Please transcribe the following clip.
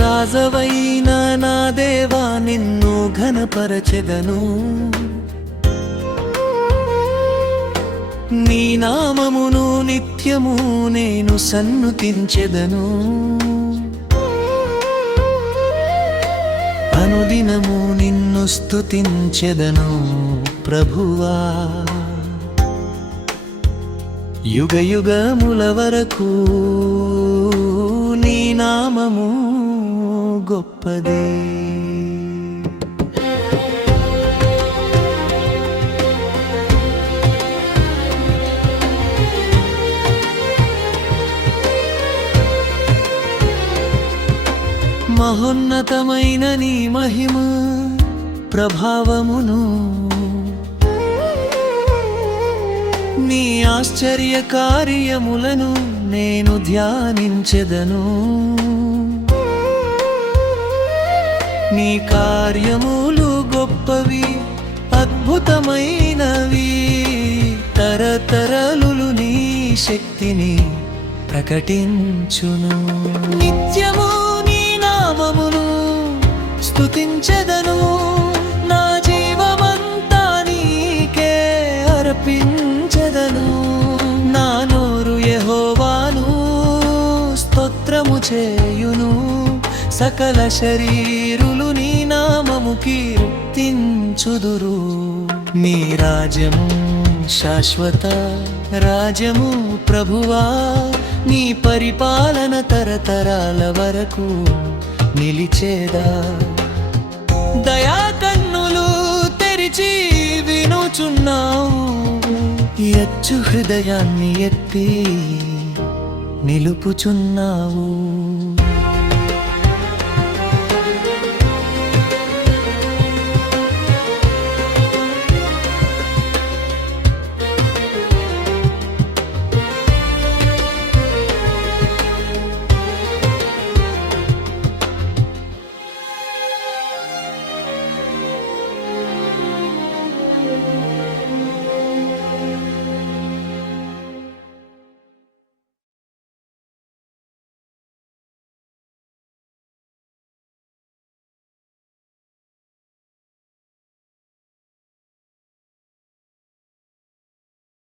రాజవైన నా దేవా నిన్ను ఘనపరచెదను, నీ నామమును నిత్యము నేను సన్నుతించెదను. అనుదినము నిన్ను స్తుతించెదను ప్రభువా, యుగ యుగముల వరకు నీ నామము గొప్పదే. మహోన్నతమైన నీ మహిమ ప్రభావమును, నీ ఆశ్చర్య కార్యములను నేను ధ్యానించెదను. నీ కార్యములు గొప్పవి అద్భుతమైనవి, తరతరాలులు నీ శక్తిని ప్రకటించును. నిత్యము నీ నామమును స్తుతించెదను, నా జీవమంతా నీకే అర్పించెదను. నా నోరు యెహోవాను స్తోత్రము చేయును, సకల శరీరులు నీ నామము కీర్తించుదురు. నీ రాజ్యము శాశ్వత రాజ్యము ప్రభువా, నీ పరిపాలన తరతరాల వరకు నిలిచేదా. దయా కన్నులు తెరిచి వినుచున్నావు, ఎచ్చు హృదయాన్ని ఎత్తి నిలుపుచున్నావు.